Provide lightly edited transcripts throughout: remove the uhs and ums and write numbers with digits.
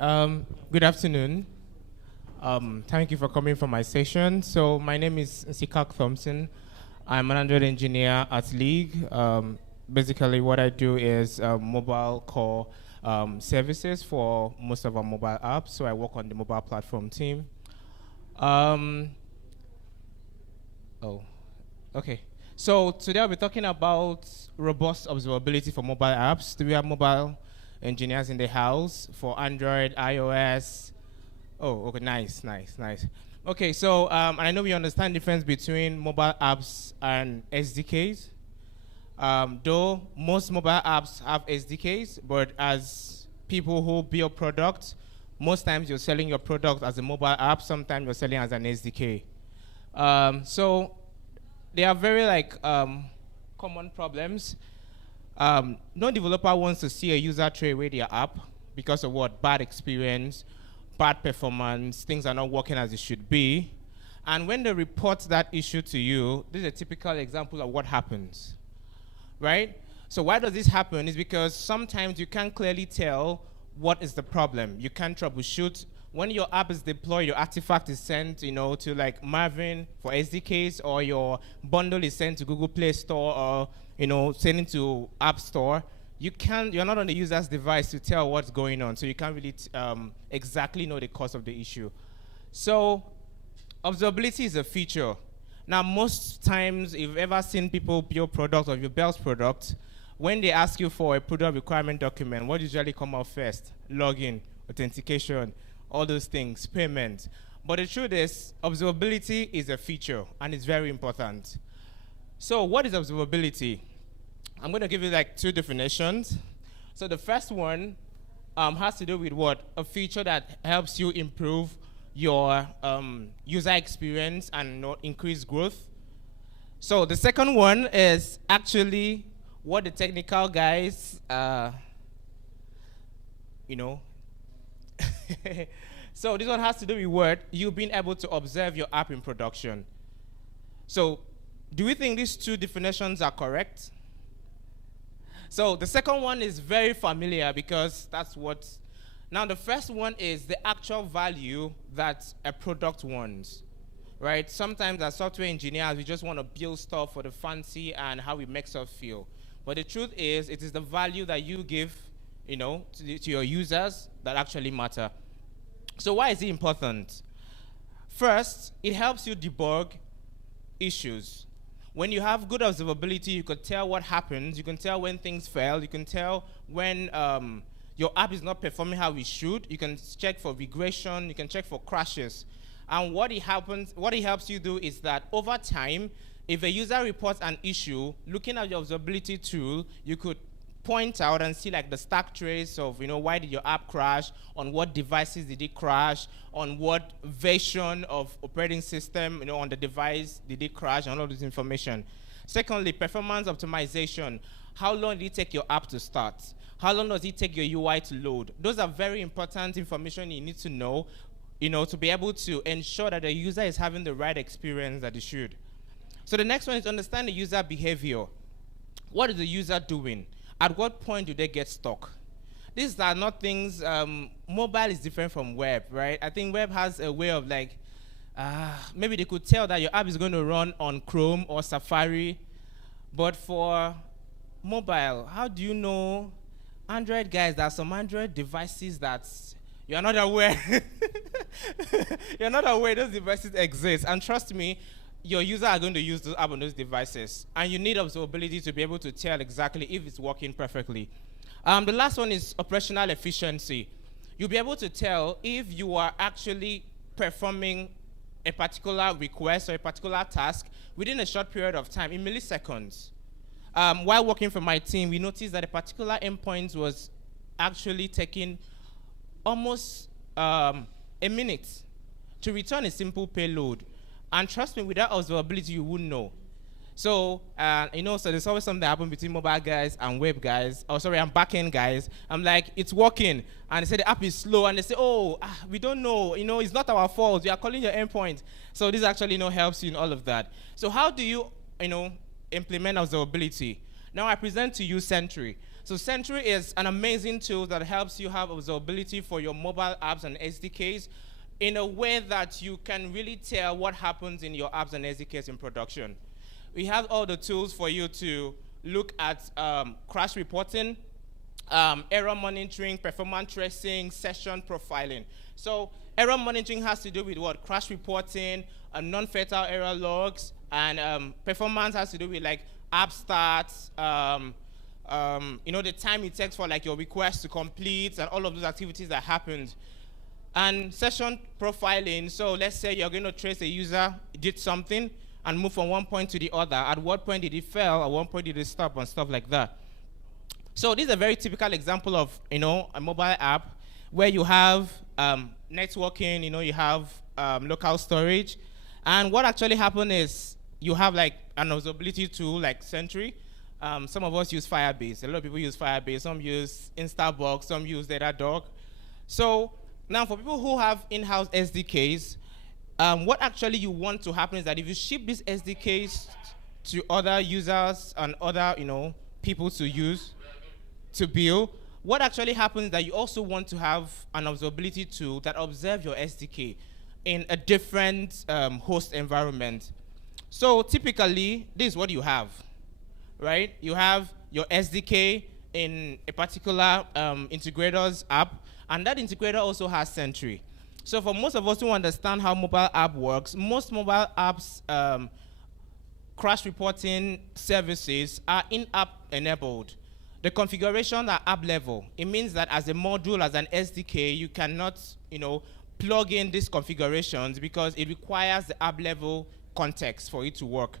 Good afternoon. Thank you for coming for my session. So my name is Nsikak Thompson. I'm an Android engineer at League. Basically, what I do is mobile core services for most of our mobile apps. So I work on the mobile platform team. Okay. So today I'll be talking about robust observability for mobile apps. Do we have mobile engineers in the house for Android, iOS? Oh, okay, nice. Okay, so I know we understand the difference between mobile apps and SDKs. Though most mobile apps have SDKs, but as people who build products, most times you're selling your product as a mobile app, sometimes you're selling as an SDK. So they are very common problems. No developer wants to see a user throw away their app because of what? Bad experience, bad performance, things are not working as it should be. And when they report that issue to you, this is a typical example of what happens, right? So why does this happen? Is because sometimes you can't clearly tell what is the problem. You can't troubleshoot. When your app is deployed, your artifact is sent, to like Marvin for SDKs, or your bundle is sent to Google Play Store, or sending to App Store. You're not on the user's device to tell what's going on, so you can't really exactly know the cause of the issue. So observability is a feature. Now, most times, if you've ever seen people build products or you build products, when they ask you for a product requirement document, what usually come out first? Login, authentication, all those things, payment. But the truth is, observability is a feature, and it's very important. So what is observability? I'm going to give you like two definitions. So the first one has to do with what? A feature that helps you improve your user experience and increase growth. So the second one is actually what the technical guys, So this one has to do with what? You being able to observe your app in production. So do we think these two definitions are correct? So the second one is very familiar because that's what... Now the first one is the actual value that a product wants, right? Sometimes as software engineers, we just want to build stuff for the fancy and how it makes us feel. But the truth is, it is the value that you give, to your users that actually matter. So why is it important? First, it helps you debug issues. When you have good observability, you can tell what happens. You can tell when things fail. You can tell when your app is not performing how it should. You can check for regression. You can check for crashes. And what it helps you do is that over time, if a user reports an issue, looking at your observability tool, you could point out and see like the stack trace of why did your app crash, on what devices did it crash, on what version of operating system on the device did it crash, and all this information. Secondly, performance optimization. How long did it take your app to start? How long does it take your UI to load? Those are very important information you need to know to be able to ensure that the user is having the right experience that it should. So the next one is understand the user behavior. What is the user doing? At what point do they get stuck? These are not things, mobile is different from web, right? I think web has a way of maybe they could tell that your app is going to run on Chrome or Safari, but for mobile, how do you know? Android guys, there are some Android devices that you're not aware. You're not aware those devices exist, and trust me, your users are going to use the app on those devices, and you need observability to be able to tell exactly if it's working perfectly. The last one is operational efficiency. You'll be able to tell if you are actually performing a particular request or a particular task within a short period of time, in milliseconds. While working for my team, we noticed that a particular endpoint was actually taking almost a minute to return a simple payload. And trust me, without observability, you wouldn't know. So, so there's always something that happens between mobile guys and web guys, and backend guys. I'm like, it's working. And they say the app is slow. And they say, we don't know. It's not our fault. We are calling your endpoint. So this actually, helps you in all of that. So how do you, implement observability? Now I present to you Sentry. So Sentry is an amazing tool that helps you have observability for your mobile apps and SDKs in a way that you can really tell what happens in your apps and SDKs in production. We have all the tools for you to look at crash reporting, error monitoring, performance tracing, session profiling. So error monitoring has to do with what? Crash reporting, non-fatal error logs, and performance has to do with like app starts, the time it takes for like your request to complete and all of those activities that happened. And session profiling, so let's say you're going to trace a user did something and move from one point to the other. At what point did it fail? At what point did it stop? And stuff like that. So this is a very typical example of, a mobile app where you have networking, you have local storage. And what actually happened is you have like an observability tool like Sentry. Some of us use Firebase. A lot of people use Firebase. Some use Instabox. Some use Datadog. So now for people who have in-house SDKs, what actually you want to happen is that if you ship these SDKs to other users and other, people to use, to build, what actually happens is that you also want to have an observability tool that observes your SDK in a different host environment. So typically, this is what you have, right? You have your SDK in a particular integrator's app, and that integrator also has Sentry. So for most of us who understand how mobile app works, most mobile apps crash reporting services are in-app enabled. The configuration at app level. It means that as a module, as an SDK, you cannot, plug in these configurations because it requires the app level context for it to work.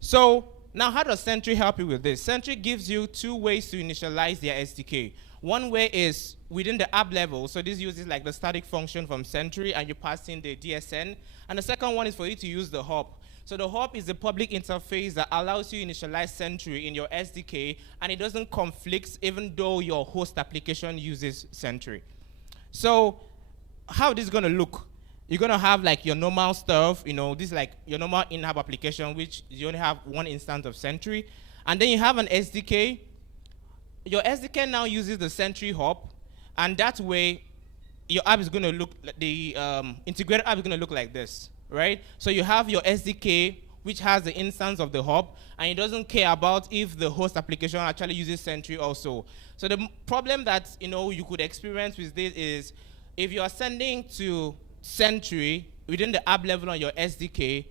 So now how does Sentry help you with this? Sentry gives you two ways to initialize their SDK. One way is within the app level. So this uses like the static function from Sentry and you pass in the DSN. And the second one is for you to use the hub. So the hub is the public interface that allows you to initialize Sentry in your SDK, and it doesn't conflict even though your host application uses Sentry. So how this is going to look? You're going to have like your normal stuff, this is like your normal in-app application, which you only have one instance of Sentry. And then you have an SDK. Your SDK now uses the Sentry hub, and that way your app is going to look, the integrated app is going to look like this. Right? So you have your SDK, which has the instance of the hub, and it doesn't care about if the host application actually uses Sentry also. So the problem that you could experience with this is if you are sending to Sentry within the app level on your SDK,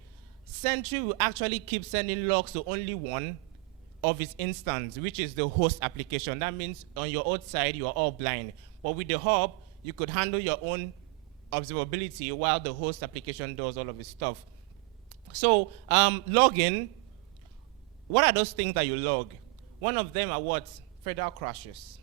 Sentry will actually keep sending logs to only one of its instance, which is the host application. That means on your outside you are all blind. But with the hub, you could handle your own observability while the host application does all of its stuff. So logging, what are those things that you log? One of them are what? Fatal crashes,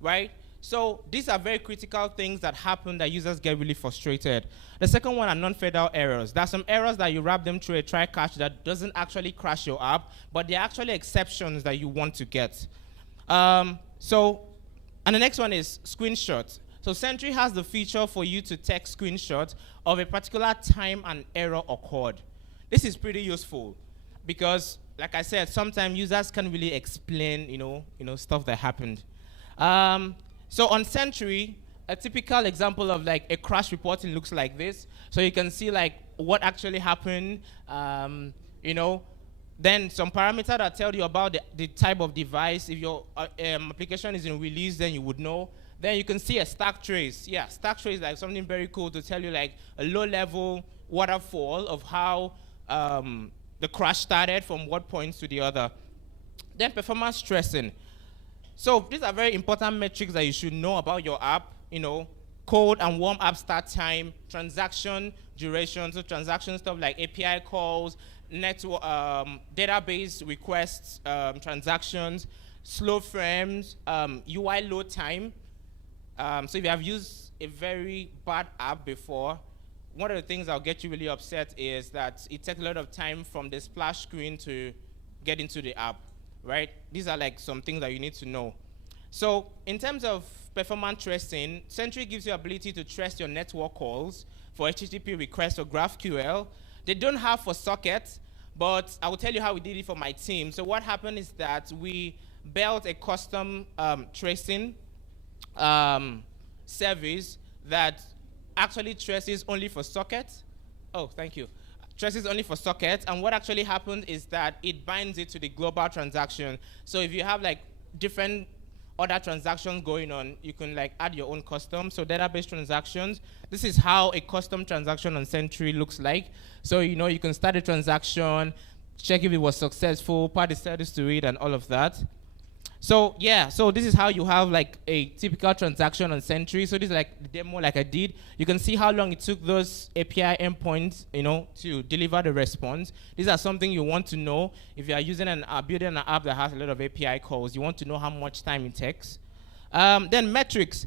right? So these are very critical things that happen that users get really frustrated. The second one are non-fatal errors. There are some errors that you wrap them through a try-catch that doesn't actually crash your app, but they're actually exceptions that you want to get. And the next one is screenshots. So Sentry has the feature for you to take screenshots of a particular time an error occurred. This is pretty useful because, like I said, sometimes users can't really explain, stuff that happened. So on Sentry, a typical example of like a crash reporting looks like this. So you can see like what actually happened, then some parameter that tell you about the type of device. If your application is in release, then you would know. Then you can see a stack trace. Yeah, stack trace is like something very cool to tell you like a low-level waterfall of how the crash started from what points to the other. Then performance tracing. So these are very important metrics that you should know about your app. Code and warm app start time, transaction duration, so transaction stuff like API calls, network, database requests, transactions, slow frames, UI load time. So if you have used a very bad app before, one of the things that'll get you really upset is that it takes a lot of time from the splash screen to get into the app, right? These are like some things that you need to know. So in terms of performance tracing, Sentry gives you the ability to trace your network calls for HTTP requests or GraphQL. They don't have for sockets, but I will tell you how we did it for my team. So what happened is that we built a custom tracing service that actually traces only for sockets. Oh, thank you. Traces only for sockets, and what actually happens is that it binds it to the global transaction. So if you have like different other transactions going on, you can like add your own custom. So database transactions, this is how a custom transaction on Sentry looks like. So you can start a transaction, check if it was successful, pass the status to it, and all of that. So yeah, so this is how you have like a typical transaction on Sentry. So this is like the demo like I did. You can see how long it took those API endpoints, to deliver the response. These are something you want to know. If you are using building an app that has a lot of API calls, you want to know how much time it takes. Then metrics.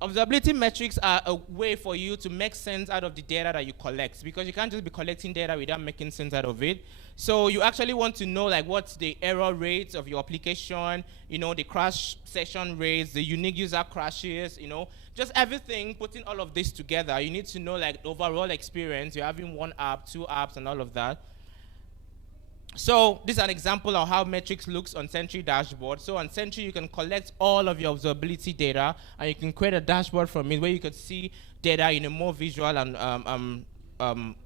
Observability metrics are a way for you to make sense out of the data that you collect, because you can't just be collecting data without making sense out of it. So you actually want to know like what's the error rate of your application, the crash session rates, the unique user crashes, just everything, putting all of this together. You need to know like the overall experience. You're having one app, two apps, and all of that. So this is an example of how metrics looks on Sentry dashboard. So on Sentry, you can collect all of your observability data, and you can create a dashboard from it where you can see data in a more visual and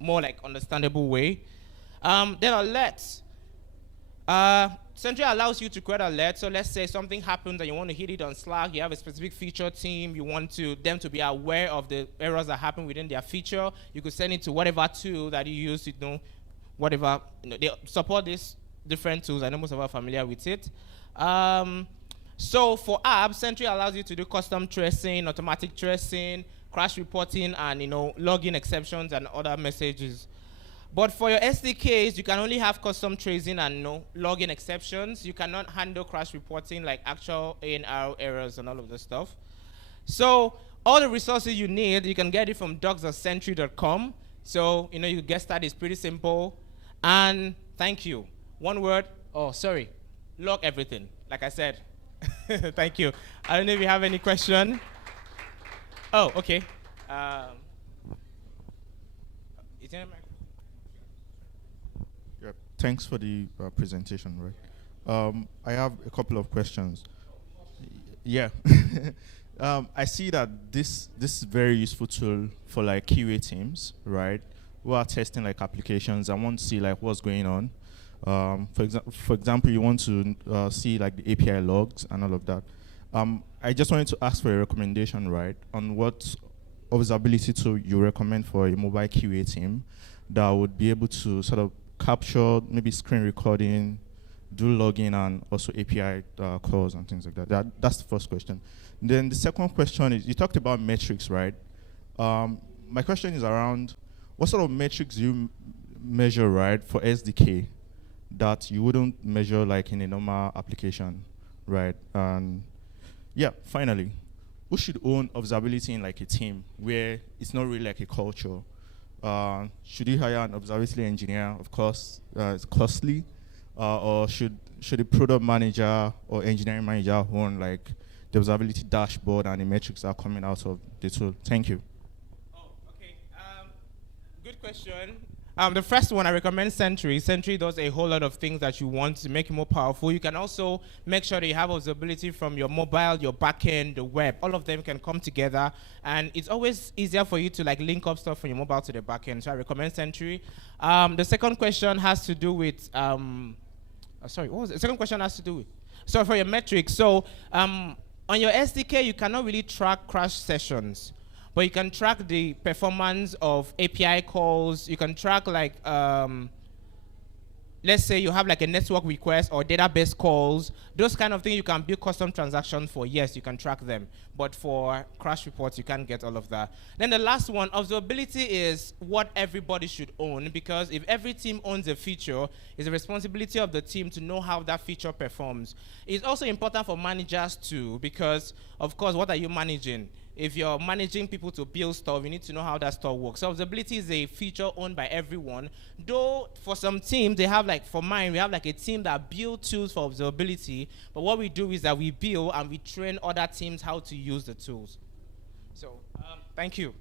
more like understandable way. Then alerts. Sentry allows you to create alerts. So let's say something happens and you want to hit it on Slack. You have a specific feature team. You want them to be aware of the errors that happen within their feature. You could send it to whatever tool that you use to whatever, they support these different tools. I know most of us are familiar with it. So for apps, Sentry allows you to do custom tracing, automatic tracing, crash reporting, and login exceptions and other messages. But for your SDKs, you can only have custom tracing and login exceptions. You cannot handle crash reporting like actual ANR errors and all of this stuff. So all the resources you need, you can get it from docs.sentry.com. So you get started. It's pretty simple. And thank you. One word. Oh, sorry. Log everything, like I said. Thank you. I don't know if you have any question. Oh, okay. Is there a mic? Yeah, thanks for the presentation, right? I have a couple of questions. Yeah. I see that this is a very useful tool for like QA teams, right? Who are testing like applications and want to see like what's going on. For example, you want to see like the API logs and all of that. I just wanted to ask for a recommendation, right, on what observability tool you recommend for a mobile QA team that would be able to sort of capture maybe screen recording, do login, and also API calls and things like that. That's the first question. Then the second question is, you talked about metrics, right? My question is around what sort of metrics you measure, right, for SDK that you wouldn't measure like in a normal application, right? And yeah, finally, who should own observability in like a team where it's not really like a culture? Should you hire an observability engineer? Of course, it's costly. Or should a product manager or engineering manager own like the observability dashboard and the metrics that are coming out of the tool? Thank you. Good question. The first one, I recommend Sentry. Sentry does a whole lot of things that you want to make it more powerful. You can also make sure that you have observability from your mobile, your backend, the web. All of them can come together, and it's always easier for you to like link up stuff from your mobile to the backend. So I recommend Sentry. The second question has to do with sorry, what was it? The second question has to do with, so for your metrics. So on your SDK, you cannot really track crash sessions, but you can track the performance of API calls. You can track like, let's say you have like a network request or database calls. Those kind of things you can build custom transactions for. Yes, you can track them. But for crash reports, you can't get all of that. Then the last one, observability is what everybody should own, because if every team owns a feature, it's the responsibility of the team to know how that feature performs. It's also important for managers too, because of course, what are you managing? If you're managing people to build stuff, you need to know how that stuff works. So observability is a feature owned by everyone. Though for some teams, they have like, for mine, we have like a team that build tools for observability. But what we do is that we build and we train other teams how to use the tools. So thank you.